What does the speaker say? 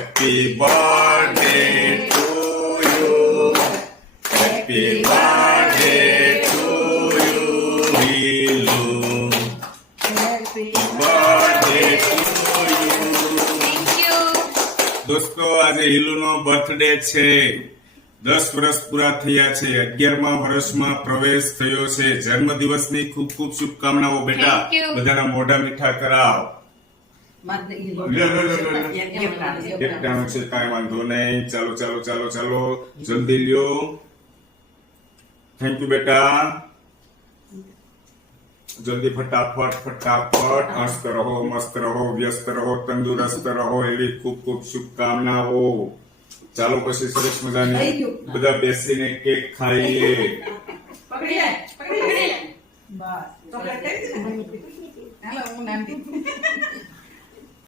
Happy birthday to you, happy birthday to you Hilu, happy birthday to you. Thank you. દોસ્તો આજે હીલુનો birthday છે. 10 વર્ષ પૂરા થયા છે. 11મા વર્ષમાં પ્રવેશ થયો છે. જન્મદિવસની ખૂબ ખૂબ શુભકામનાઓ બેટા. Thank you. બધાના મોઢા મીઠા કરાવ. એકટાણું છે કાંઈ વાંધો નહીં. ચાલો ચાલો ચાલો ચાલો જલ્દી લ્યો. થેન્ક યુ બેટા. જલ્દી ફટાફટ ફટાફટ. હસત રહો, મસ્ત રહો, વ્યસ્ત રહો, તંદુરસ્ત રહો એવી ખૂબ ખૂબ શુભકામનાઓ. ચાલો પછી સરસ મજાની બધા બેસીને કેક ખાઈએ. બસ. હાલો, હું નાનથી.